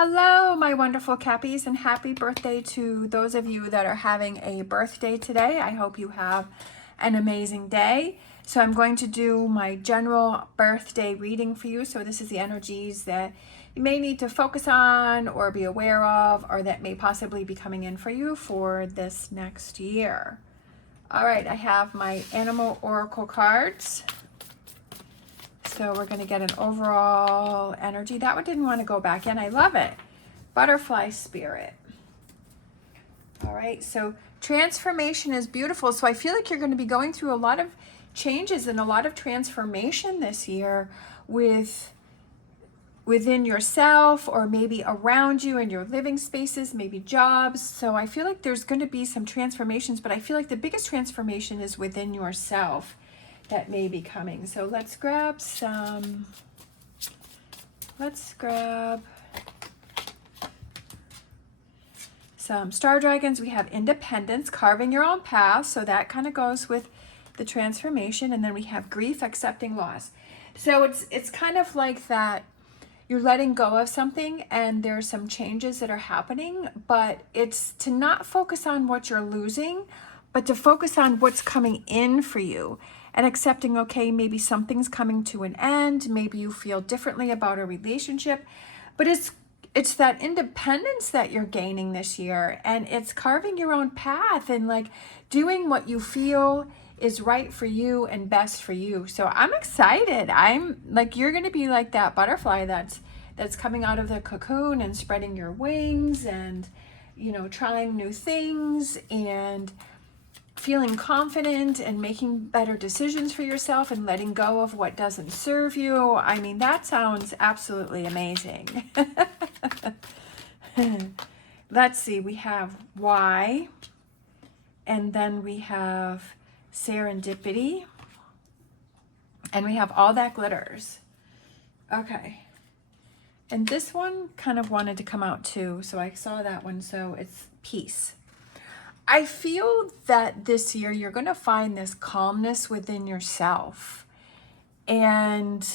Hello, my wonderful Cappies, and happy birthday to those of you that are having a birthday today. I hope you have an amazing day. So I'm going to do my general birthday reading for you. So this is the energies that you may need to focus on or be aware of, or that may possibly be coming in for you for this next year. All right, I have my animal oracle cards. So we're going to get an overall energy. That one didn't want to go back in. I love it. Butterfly spirit. All right, so transformation is beautiful. So I feel like you're going to be going through a lot of changes and a lot of transformation this year within yourself, or maybe around you in your living spaces, maybe jobs. So I feel like there's going to be some transformations, but I feel like the biggest transformation is within yourself that may be coming. So let's grab some star dragons. We have independence, carving your own path. So that kind of goes with the transformation. And then we have grief, accepting loss. So it's kind of like that you're letting go of something and there's some changes that are happening, but it's to not focus on what you're losing, but to focus on what's coming in for you. And accepting, okay, maybe something's coming to an end. Maybe you feel differently about a relationship, but it's that independence that you're gaining this year, and it's carving your own path and like doing what you feel is right for you and best for you. So I'm excited. I'm like, you're going to be like that butterfly that's coming out of the cocoon and spreading your wings and, you know, trying new things and feeling confident and making better decisions for yourself and letting go of what doesn't serve you. I mean, that sounds absolutely amazing. Let's see, we have why, and then we have serendipity, and we have all that glitters. Okay. And this one kind of wanted to come out too, so I saw that one. So it's peace. I feel that this year you're going to find this calmness within yourself and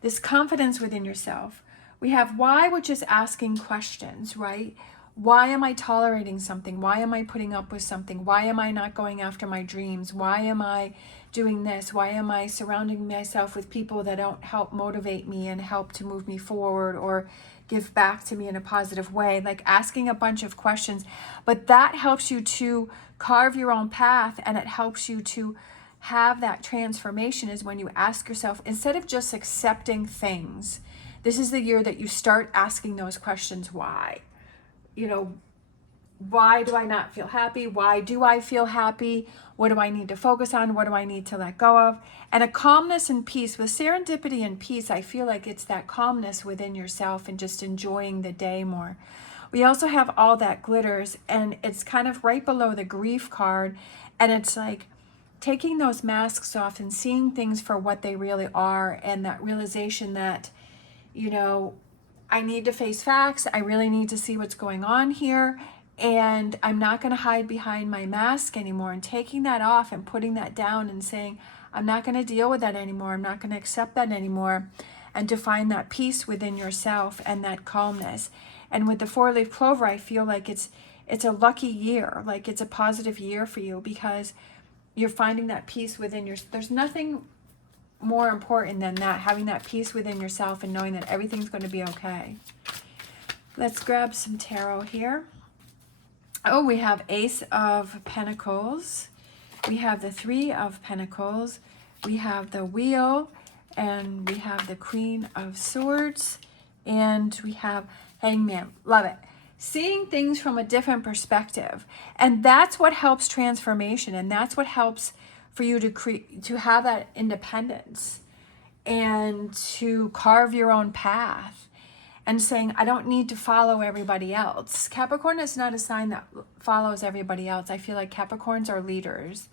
this confidence within yourself. We have why, which is asking questions, right? Why am I tolerating something? Why am I putting up with something? Why am I not going after my dreams? Why am I doing this? Why am I surrounding myself with people that don't help motivate me and help to move me forward or give back to me in a positive way? Like asking a bunch of questions, but that helps you to carve your own path, and it helps you to have that transformation is when you ask yourself, instead of just accepting things, this is the year that you start asking those questions. Why? You know, why do I not feel happy? Why do I feel happy? What do I need to focus on? What do I need to let go of? And a calmness and peace. With serendipity and peace, I feel like it's that calmness within yourself and just enjoying the day more. We also have all that glitters, and it's kind of right below the grief card. And it's like taking those masks off and seeing things for what they really are, and that realization that, you know, I need to face facts. I really need to see what's going on here. And I'm not going to hide behind my mask anymore, and taking that off and putting that down and saying, I'm not going to deal with that anymore. I'm not going to accept that anymore. And to find that peace within yourself and that calmness. And with the 4-leaf clover, I feel like it's a lucky year. Like it's a positive year for you because you're finding that peace within there's nothing more important than that, having that peace within yourself and knowing that everything's going to be okay. Let's grab some tarot here. Oh, we have Ace of Pentacles. We have the 3 of Pentacles. We have the Wheel, and we have the Queen of Swords, and we have Hangman. Love it. Seeing things from a different perspective. And that's what helps transformation, and that's what helps for you to have that independence and to carve your own path and saying, I don't need to follow everybody else. Capricorn is not a sign that follows everybody else. I feel like Capricorns are leaders,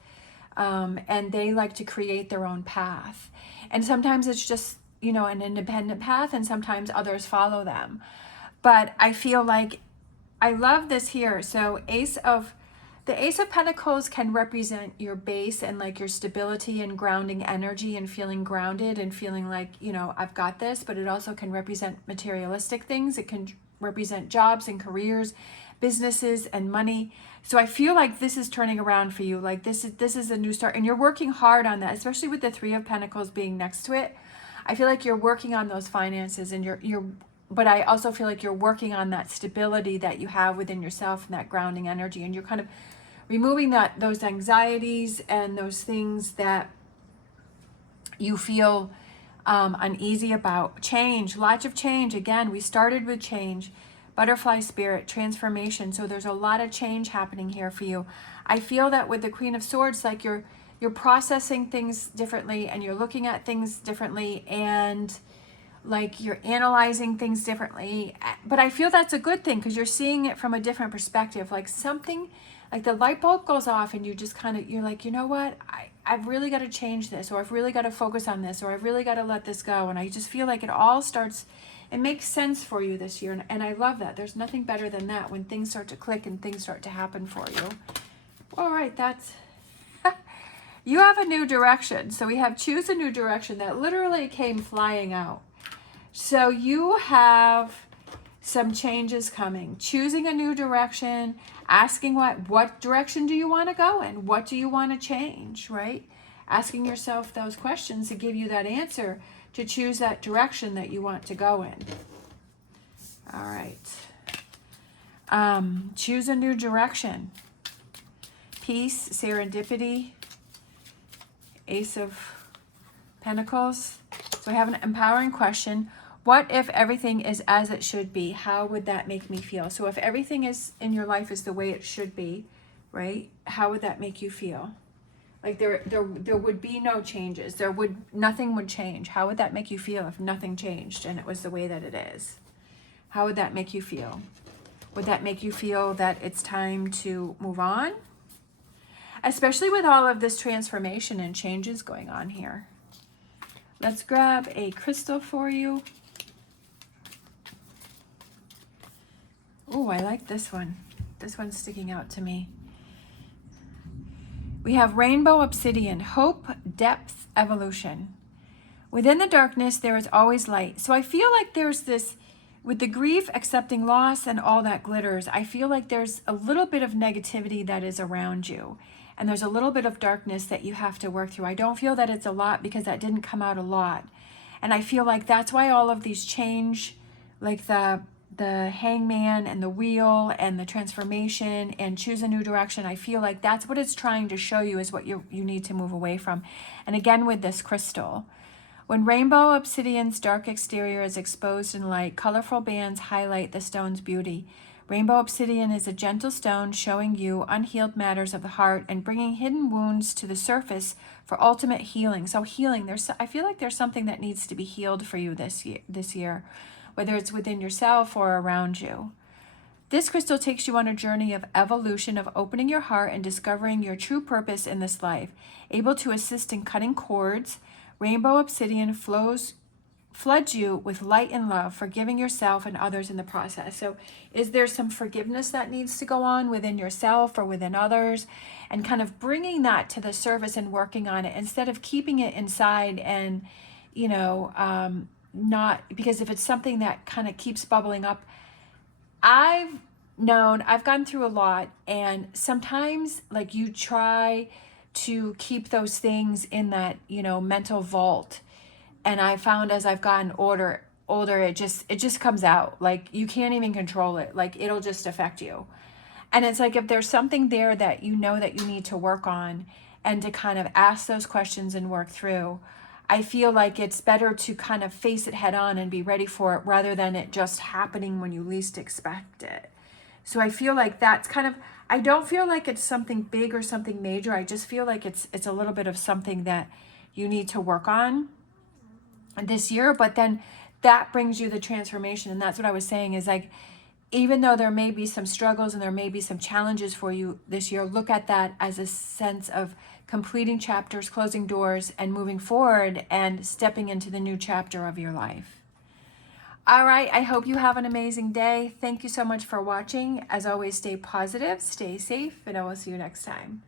and they like to create their own path. And sometimes it's just, you know, an independent path, and sometimes others follow them. But I feel like I love this here. So Ace of The Ace of Pentacles can represent your base and like your stability and grounding energy and feeling grounded and feeling like, you know, I've got this, but it also can represent materialistic things. It can represent jobs and careers, businesses and money. So I feel like this is turning around for you. Like this is a new start, and you're working hard on that, especially with the Three of Pentacles being next to it. I feel like you're working on those finances, and but I also feel like you're working on that stability that you have within yourself and that grounding energy, and you're kind of removing those anxieties and those things that you feel uneasy about. Change, lots of change. Again, we started with change, butterfly spirit, transformation. So there's a lot of change happening here for you. I feel that with the Queen of Swords, like you're processing things differently, and you're looking at things differently, and like you're analyzing things differently. But I feel that's a good thing, because you're seeing it from a different perspective. Like something, like the light bulb goes off, and you just kind of, you're like, you know what, I've really got to change this, or I've really got to focus on this, or I've really got to let this go. And I just feel like it all starts, it makes sense for you this year. And I love that. There's nothing better than that, when things start to click and things start to happen for you. All right, that's, you have a new direction. So we have choose a new direction. That literally came flying out. So you have some changes coming, choosing a new direction, asking what direction do you want to go in? What do you want to change, right? Asking yourself those questions to give you that answer to choose that direction that you want to go in. All right. Choose a new direction. Peace, serendipity, Ace of Pentacles. So I have an empowering question. What if everything is as it should be? How would that make me feel? So if everything is in your life is the way it should be, right? How would that make you feel? Like there would be no changes. Nothing would change. How would that make you feel if nothing changed and it was the way that it is? How would that make you feel? Would that make you feel that it's time to move on? Especially with all of this transformation and changes going on here. Let's grab a crystal for you. Oh, I like this one. This one's sticking out to me. We have rainbow obsidian, hope, depth, evolution. Within the darkness, there is always light. So I feel like there's this, with the grief, accepting loss, and all that glitters, I feel like there's a little bit of negativity that is around you. And there's a little bit of darkness that you have to work through. I don't feel that it's a lot, because that didn't come out a lot. And I feel like that's why all of these change, like the hangman and the wheel and the transformation and choose a new direction. I feel like that's what it's trying to show you, is what you need to move away from. And again, with this crystal, when rainbow obsidian's dark exterior is exposed in light, colorful bands highlight the stone's beauty. Rainbow obsidian is a gentle stone showing you unhealed matters of the heart and bringing hidden wounds to the surface for ultimate healing. So healing, I feel like there's something that needs to be healed for you this year, whether it's within yourself or around you. This crystal takes you on a journey of evolution, of opening your heart and discovering your true purpose in this life. Able to assist in cutting cords, rainbow obsidian floods you with light and love, forgiving yourself and others in the process. So is there some forgiveness that needs to go on within yourself or within others, and kind of bringing that to the surface and working on it instead of keeping it inside and, not, because if it's something that kind of keeps bubbling up, I've gone through a lot, and sometimes like you try to keep those things in that, mental vault. And I found as I've gotten older, it just comes out. Like you can't even control it. Like it'll just affect you. And it's like, if there's something there that that you need to work on and to kind of ask those questions and work through, I feel like it's better to kind of face it head on and be ready for it, rather than it just happening when you least expect it. So I feel like that's kind of, I don't feel like it's something big or something major. I just feel like it's a little bit of something that you need to work on this year, but then that brings you the transformation. And that's what I was saying, is like, even though there may be some struggles and there may be some challenges for you this year, look at that as a sense of completing chapters, closing doors, and moving forward and stepping into the new chapter of your life. All right, I hope you have an amazing day. Thank you so much for watching. As always, stay positive, stay safe, and I will see you next time.